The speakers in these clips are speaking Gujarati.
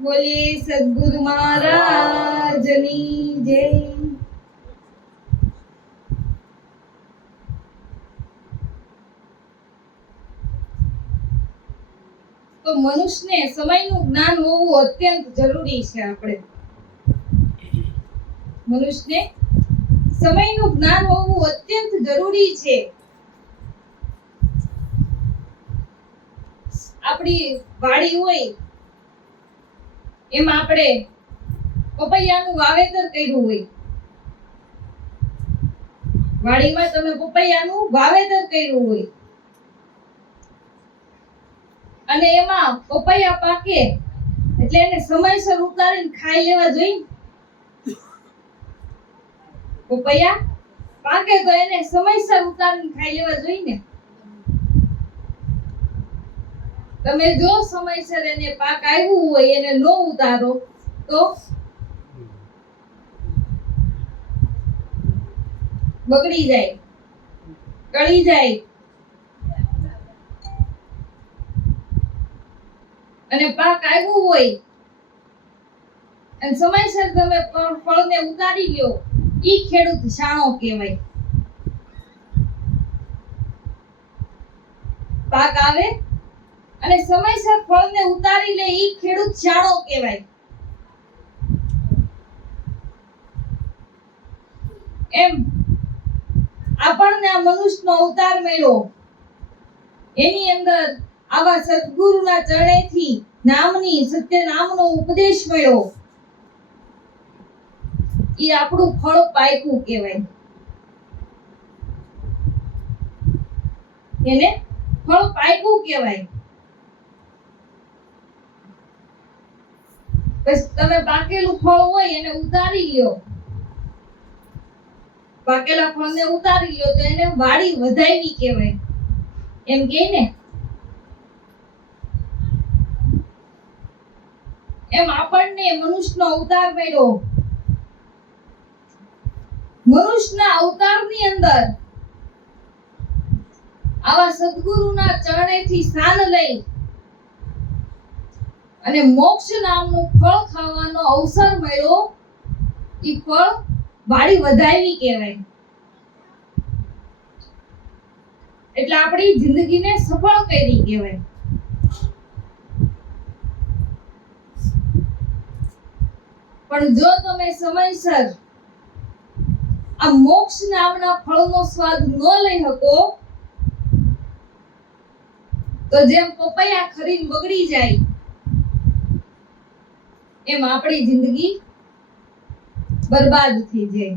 બોલીએ સદગુરુ મહારાજની જય। તો મનુષ્યને સમયનું જ્ઞાન હોવું અત્યંત જરૂરી છે। આપણે મનુષ્યને સમયનું જ્ઞાન હોવું અત્યંત જરૂરી છે। આપણી વાડી હોય એમાં આપણે પપૈયાનું વાવેતર કર્યું હોય, વાડીમાં તમે પપૈયાનું વાવેતર કર્યું હોય અને એમાં પપૈયા પાકે એટલે એને સમયસર ઉતારીને ખાઈ લેવા જોઈએ। પપૈયા પાકે તો એને સમયસર ઉતારીને ખાઈ લેવા જોઈએ ને। તમે જો સમયસર એને પાક આવ્યું હોય એને ન ઉતારો તો બગડી જાય, ટળી જાય અને પાક આવ્યું હોય અને સમયસર તમે ફળને ઉતારી લ્યો, ઈ ખેડૂત શાણો કહેવાય। પાક આવે અને સમયસર ફળને ઉતારી લે ઈ ખેડૂત શાણો કહેવાય। એમ આપણને આ મનુષ્યનો અવતાર મળ્યો એની અંદર આવા સદગુરુના ચરણેથી નામની સત્ય નામનો ઉપદેશ મળ્યો, ઈ આપણું ફળ પાક્યું કહેવાય। એને ફળ પાક્યું કહેવાય। બસ તમે પાકેલું ફળ હોય એને ઉતારી લ્યો, પાકેલા ફળને ઉતારી લ્યો તો એને વાડી વધાવી કહેવાય, એમ કહે ને। એમ આપણને મનુષ્યનો અવતાર મળ્યો, મનુષ્યના અવતારની અંદર આવા સદગુરુના ચરણેથી સ્થાન લઈ અને મોક્ષ નામનું ફળ ખાવાનો અવસર મળ્યો, ઈ ફળ વાડી વધાવી કહેવાય। એટલે આપણી જિંદગીને સફળ કરી કહેવાય। પણ જો તમે સમયસર આ મોક્ષ નામના ફળનો સ્વાદ ન લઈ શકો તો જેમ પપૈયા ખરીને બગડી જાય એમ આપણી જિંદગી બરબાદ થઈ જાય।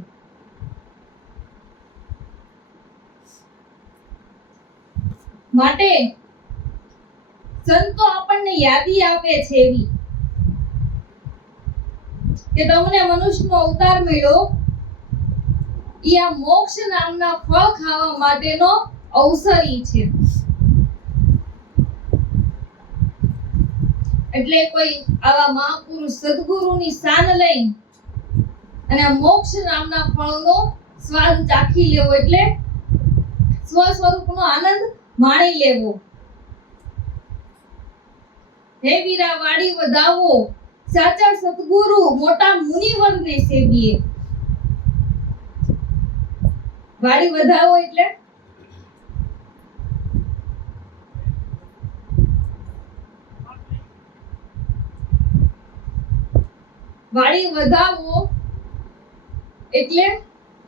માટે સંતો આપણને યાદી આપે છે એવી કે તમને મનુષ્યનો અવતાર મળ્યો ઈ આ મોક્ષ નામના ફળ ખાવા માટેનો અવસરી છે। એટલે કોઈ આવા મહાપુરુષ સદગુરુની શાન લઈ અને આ મોક્ષ નામના ફળનો સ્વાદ ચાખી લેવો એટલે સ્વ સ્વરૂપનો આનંદ માણી લેવો। હે વીરા વાડી વધાવો, સાચા સદગુરુ મોટા મુનિવરને સેવીએ। વાડી વધાવો એટલે વાડી વધાવો એટલે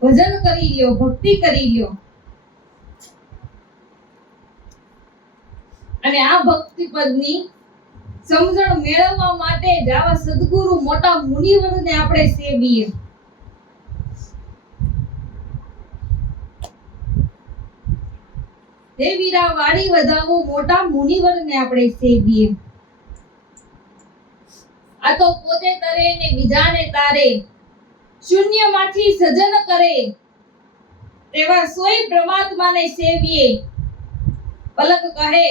ભજન કરી લ્યો, ભક્તિ કરી લ્યો અને આ ભક્તિ પદની સમજણ મેળવવા માટે જ આવા સદગુરુ મોટા મુનિવરને આપણે સેવીએ। હે વીરા વાડી વધાવો, મોટા મુનિવરને આપણે સેવીએ। આ તો પોતે તરે ને બીજાને તારે, શૂન્યમાંથી સજન કરે, તેવા સોય પરમાત્માને સેવીએ। પલક કહે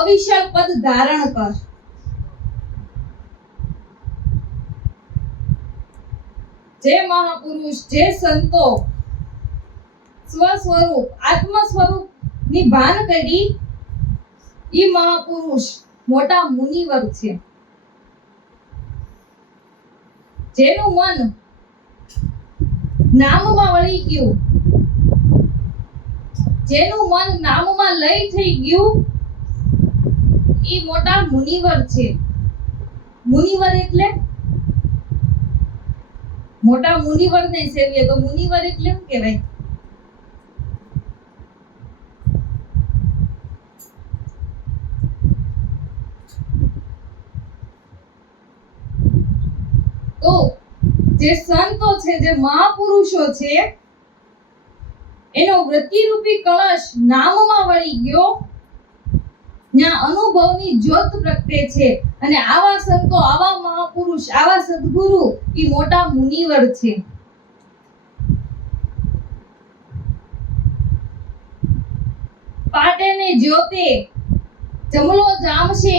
અવિશલ પદ ધારણ કર। જે મહાપુરુષ, જે સંતો સ્વ સ્વરૂપ આત્મ સ્વરૂપ ની ભાન કરી ઈ મહાપુરુષ મોટા મુનિવર છે। જેનું મન નામમાં વળી ગયું, જેનું મન નામમાં લય થઈ ગયું, એ મોટા મુનિવર છે. મુનિવર એટલે મોટા મુનિવરને સેવીએ તો મુનિવર એટલે શું કહેવાય? તો જે સંતો છે, જે મહાપુરુષો છે, એનો વૃત્તિરૂપી કળશ નામમાં વળી ગયો, ત્યાં અનુભવની જ્યોત પ્રગટે છે. અને આવા સંતો, આવા મહાપુરુષ, આવા સદ્ગુરુ એ મોટા મુનિવર છે. પાટે ને જ્યોતે જમલો જામશે,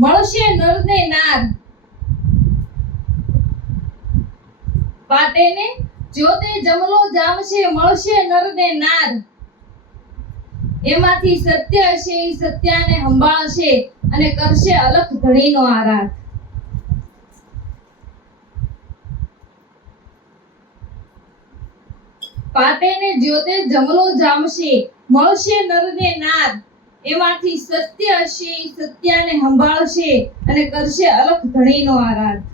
મળશે નર ને નાર. પાટે ને જ્યોતે જમલો જામશે, મળશે નર ને નાર. એમાંથી સત્ય હશે, એ સત્યને સંભાળશે અને કરશે અલખ ધણીનો આરાધ. પાટે ને જ્યોતે જમલો જામશે, મળશે નર ને નાર. એમાંથી સત્ય હશે, એ સત્યને સંભાળશે અને કરશે અલખ ધણીનો આરાધ.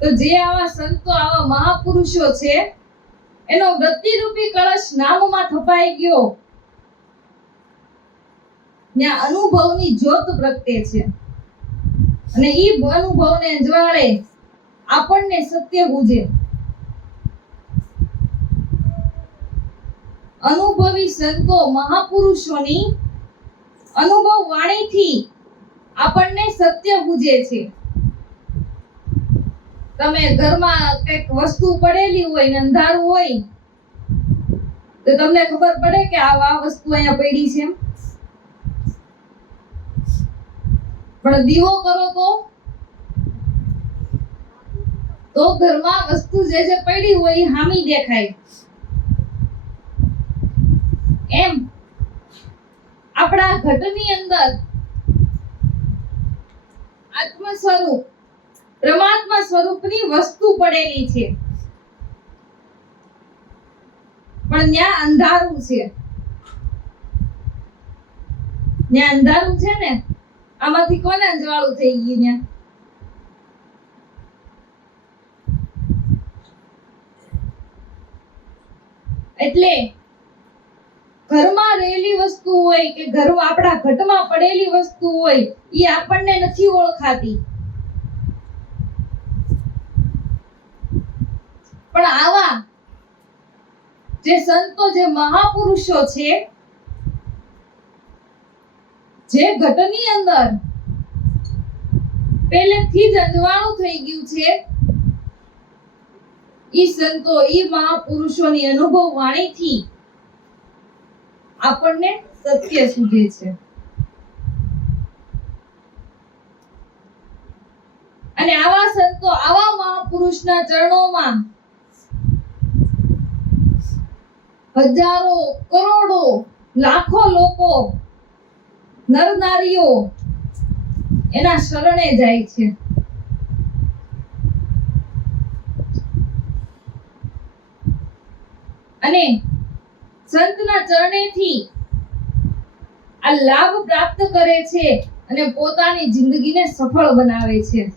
તો જે આવા સંતો, આવા મહાપુરુષો છે, એનો વૃત્તિરૂપી કળશ નામમાં થપાઈ ગયો, ત્યાં અનુભવની જ્યોત પ્રગટે છે. અને ઈ અનુભવને જ્વાળે આપણને સત્ય બુજે. અનુભવી સંતો, મહાપુરુષોની અનુભવ વાણીથી આપણને સત્ય બુજે છે. તમે ઘરમાં કઈક વસ્તુ પડેલી હોય ને અંધારું હોય તો તમને ખબર પડે કે આ વસ્તુ અહીંયા પડી છે. પણ દીવો કરો તો ઘરમાં વસ્તુ જે પડી હોય એ હામી દેખાય. એમ આપણા ઘટની અંદર આત્મ સ્વરૂપ, પરમાત્મા સ્વરૂપની વસ્તુ પડેલી છે, પણ ત્યાં અંધારું છે. ત્યાં અંધારું છે ને, આમાંથી કોને અંજવાળું થઈ ગયું? ત્યાં એટલે ઘરમાં રહેલી વસ્તુ હોય કે ઘરમાં આપણા ઘટમાં પડેલી વસ્તુ હોય, એ આપણને નથી ઓળખાતી. પણ આવા જે સંતો, જે મહાપુરુષો છે, જે ઘટની અંદર પહેલેથી જ અંજવાળું થઈ ગયું છે, ઈ સંતો, ઈ મહાપુરુષોની અનુભવ વાણીથી આપણને સત્ય સૂઝે છે. અને આવા સંતો, આવા મહાપુરુષના ચરણોમાં હજારો, કરોડો, લાખો લોકો, નર નારીઓ એના શરણે જાય છે. અને સંતના ચરણેથી આ લાભ પ્રાપ્ત કરે છે અને પોતાની જિંદગીને સફળ બનાવે છે.